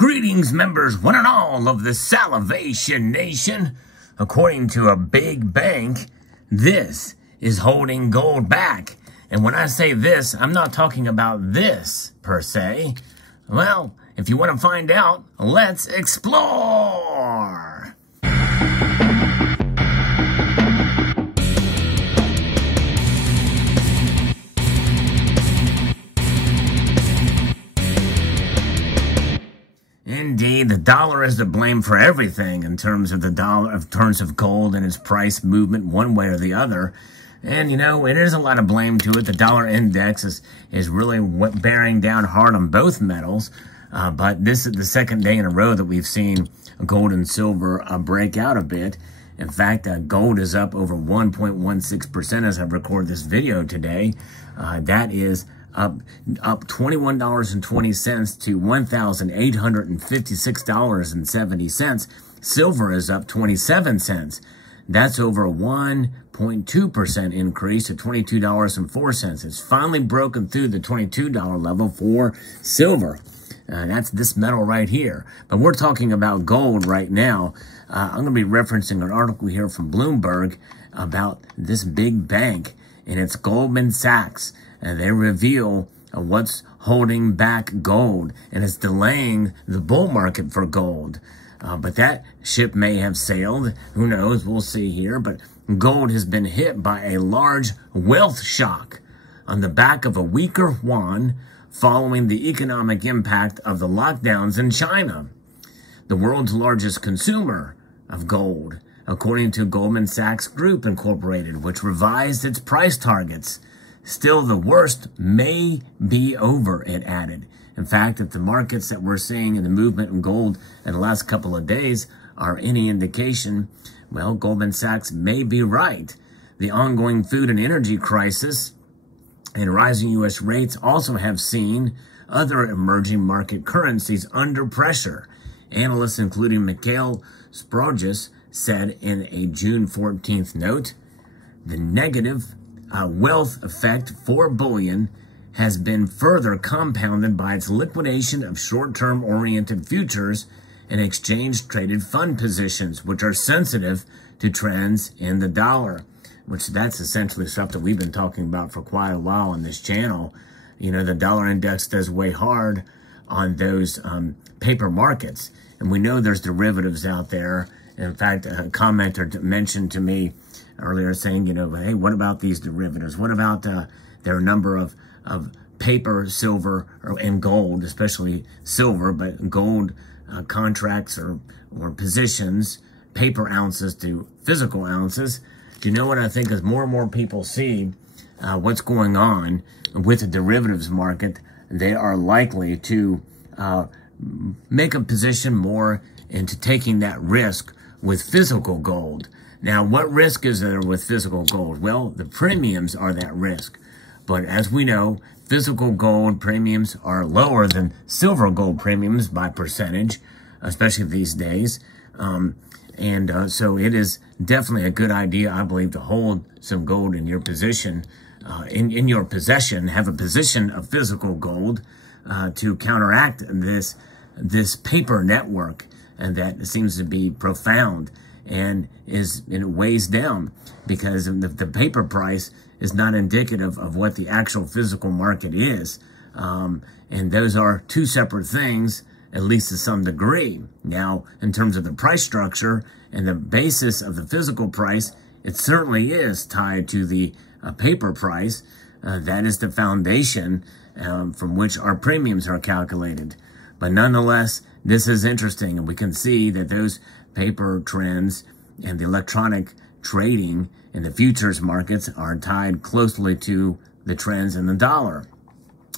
Greetings, members, one and all of the Salivation Nation. According to a big bank, this is holding gold back. And when I say this, I'm not talking about this, per se. Well, if you want to find out, let's explore. Indeed, the dollar is to blame for everything in terms of gold and its price movement one way or the other. And, you know, it is a lot of blame to it. The dollar index is really bearing down hard on both metals. But this is the second day in a row that we've seen gold and silver break out a bit. In fact, gold is up over 1.16% as I record this video today. That is up $21.20 to $1,856.70. Silver is up 27 cents. That's over a 1.2% increase to $22.04. It's finally broken through the $22 level for silver. That's this metal right here. But we're talking about gold right now. I'm going to be referencing an article here from Bloomberg about this big bank, and it's Goldman Sachs. And they reveal what's holding back gold, and it's delaying the bull market for gold. But that ship may have sailed. Who knows? We'll see here. But gold has been hit by a large wealth shock on the back of a weaker yuan following the economic impact of the lockdowns in China, the world's largest consumer of gold, according to Goldman Sachs Group Incorporated, which revised its price targets. Still, the worst may be over, it added. In fact, if the markets that we're seeing in the movement in gold in the last couple of days are any indication, well, Goldman Sachs may be right. The ongoing food and energy crisis and rising U.S. rates also have seen other emerging market currencies under pressure. Analysts, including Mikhail Sprogis, said in a June 14th note, the negative wealth effect for bullion has been further compounded by its liquidation of short-term oriented futures and exchange-traded fund positions, which are sensitive to trends in the dollar, which that's essentially stuff that we've been talking about for quite a while on this channel. You know, the dollar index does weigh hard on those paper markets, and we know there's derivatives out there. In fact, a commenter mentioned to me earlier saying, you know, hey, what about these derivatives? What about their number of paper, silver, and gold, especially silver, but gold contracts or positions, paper ounces to physical ounces? Do you know what I think? As more and more people see what's going on with the derivatives market, they are likely to make a position more into taking that risk with physical gold. Now, what risk is there with physical gold? Well, the premiums are that risk. But as we know, physical gold premiums are lower than silver gold premiums by percentage, especially these days. So it is definitely a good idea, I believe, to hold some gold in your position, in your possession, have a position of physical gold to counteract this paper network, and that seems to be profound. And it weighs down because the paper price is not indicative of what the actual physical market is. And those are two separate things, at least to some degree. Now, in terms of the price structure and the basis of the physical price, it certainly is tied to the paper price. That is the foundation from which our premiums are calculated. But nonetheless, this is interesting, and we can see that those paper trends and the electronic trading in the futures markets are tied closely to the trends in the dollar.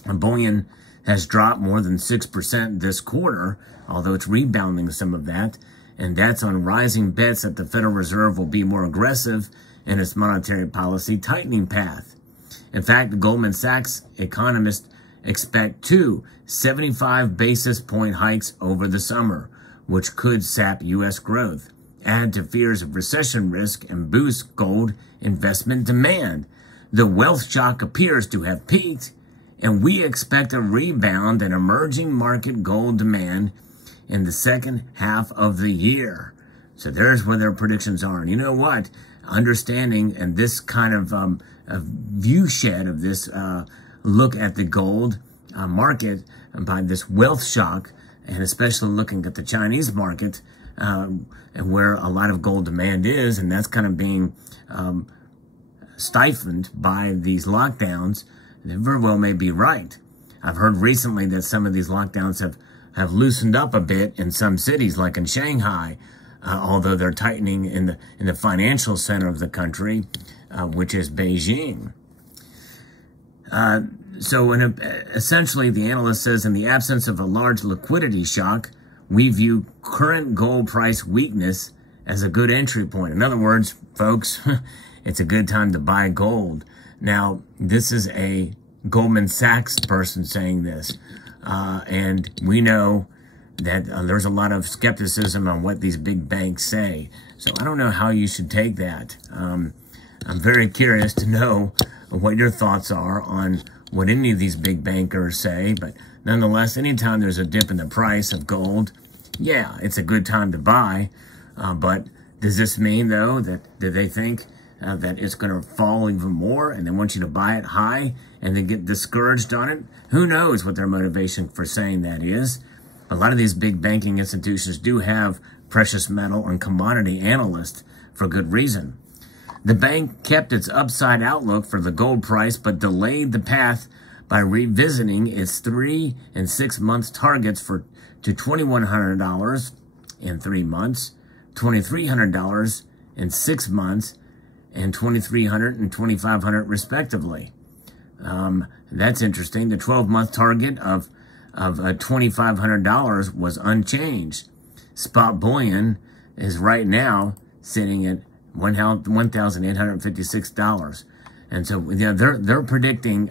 And bullion has dropped more than 6% this quarter, although it's rebounding some of that, and that's on rising bets that the Federal Reserve will be more aggressive in its monetary policy tightening path. In fact, Goldman Sachs economists expect 2 75 basis point hikes over the summer, which could sap U.S. growth, add to fears of recession risk, and boost gold investment demand. The wealth shock appears to have peaked, and we expect a rebound in emerging market gold demand in the second half of the year. So there's where their predictions are. And you know what? Understanding and this kind of view shed of this look at the gold market by this wealth shock, and especially looking at the Chinese market and where a lot of gold demand is, and that's kind of being stifled by these lockdowns, they very well may be right. I've heard recently that some of these lockdowns have loosened up a bit in some cities, like in Shanghai, although they're tightening in the financial center of the country, which is Beijing. So essentially, the analyst says, in the absence of a large liquidity shock, we view current gold price weakness as a good entry point. In other words, folks, it's a good time to buy gold. Now, this is a Goldman Sachs person saying this, and we know that there's a lot of skepticism on what these big banks say. So I don't know how you should take that. I'm very curious to know what your thoughts are on what any of these big bankers say, but nonetheless, anytime there's a dip in the price of gold, yeah, it's a good time to buy. But does this mean, though, that they think that it's going to fall even more and they want you to buy it high and then get discouraged on it? Who knows what their motivation for saying that is? A lot of these big banking institutions do have precious metal and commodity analysts for good reason. The bank kept its upside outlook for the gold price, but delayed the path by revisiting its 3 and 6 month targets to $2,100 in 3 months, $2,300 in 6 months, and $2,300 and $2,500 respectively. That's interesting. The 12-month target of $2,500 was unchanged. Spot bullion is right now sitting at $1,856. And so they're predicting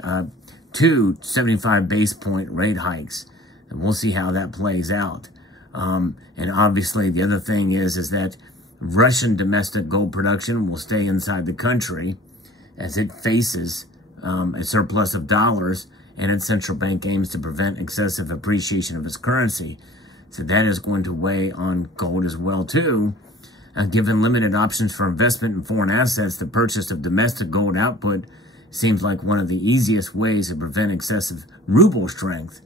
2 75 base point rate hikes. And we'll see how that plays out. And obviously the other thing is that Russian domestic gold production will stay inside the country as it faces a surplus of dollars, and its central bank aims to prevent excessive appreciation of its currency. So that is going to weigh on gold as well, too. Given limited options for investment in foreign assets, the purchase of domestic gold output seems like one of the easiest ways to prevent excessive ruble strength.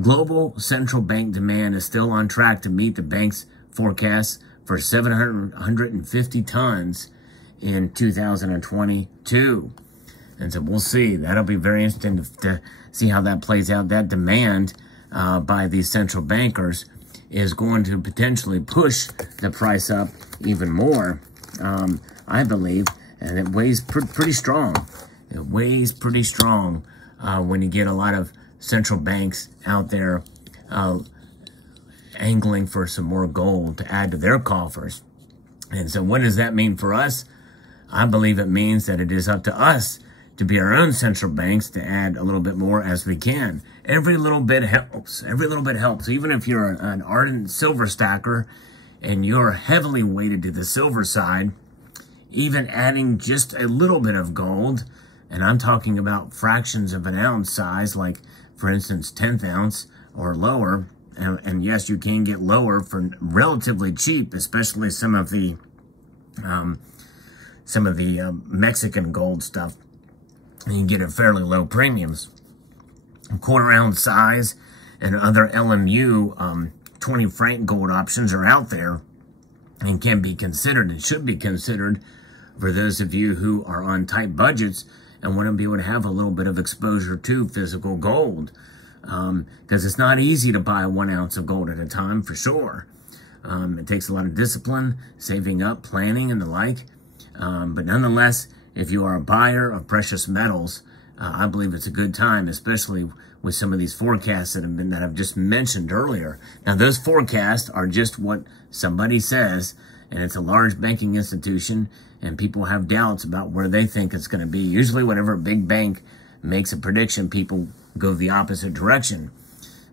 Global central bank demand is still on track to meet the bank's forecasts for 750 tons in 2022. And so we'll see. That'll be very interesting to see how that plays out. That demand by these central bankers is going to potentially push the price up even more, I believe, and it weighs pretty strong. It weighs pretty strong when you get a lot of central banks out there angling for some more gold to add to their coffers. And so what does that mean for us? I believe it means that it is up to us to be our own central banks to add a little bit more as we can. Every little bit helps. Every little bit helps. Even if you're an ardent silver stacker and you're heavily weighted to the silver side, even adding just a little bit of gold, and I'm talking about fractions of an ounce size, like, for instance, 10th ounce or lower, and yes, you can get lower for relatively cheap, especially some of the Mexican gold stuff. And you get at fairly low premiums. Quarter ounce size and other LMU 20 franc gold options are out there and can be considered and should be considered for those of you who are on tight budgets and want to be able to have a little bit of exposure to physical gold. Because it's not easy to buy 1 ounce of gold at a time, for sure. It takes a lot of discipline, saving up, planning, and the like. But nonetheless, if you are a buyer of precious metals, I believe it's a good time, especially with some of these forecasts that I've just mentioned earlier. Now, those forecasts are just what somebody says, and it's a large banking institution, and people have doubts about where they think it's going to be. Usually, whenever a big bank makes a prediction, people go the opposite direction.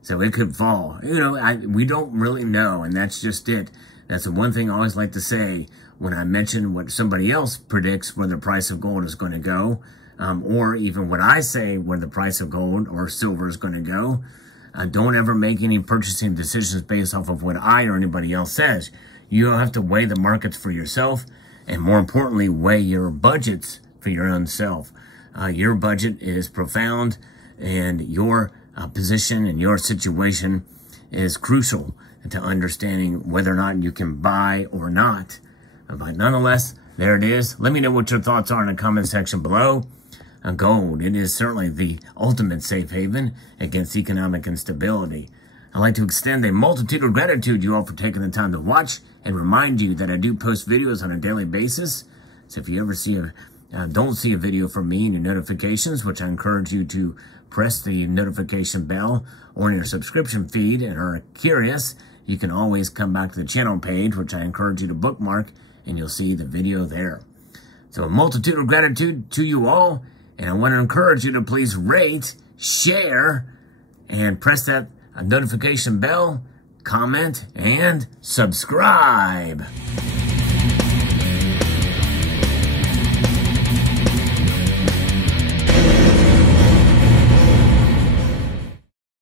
So it could fall. You know, we don't really know, and that's just it. That's the one thing I always like to say when I mention what somebody else predicts where the price of gold is going to go, or even what I say where the price of gold or silver is going to go. Don't ever make any purchasing decisions based off of what I or anybody else says. You have to weigh the markets for yourself, and more importantly, weigh your budgets for your own self. Your budget is profound, and your position and your situation is crucial to understanding whether or not you can buy or not. But nonetheless, there it is. Let me know what your thoughts are in the comment section below. Gold, it is certainly the ultimate safe haven against economic instability. I'd like to extend a multitude of gratitude to you all for taking the time to watch and remind you that I do post videos on a daily basis. So if you ever don't see a video from me in your notifications, which I encourage you to press the notification bell or in your subscription feed, and are curious, you can always come back to the channel page, which I encourage you to bookmark, and you'll see the video there. So a multitude of gratitude to you all, and I want to encourage you to please rate, share, and press that notification bell, comment, and subscribe.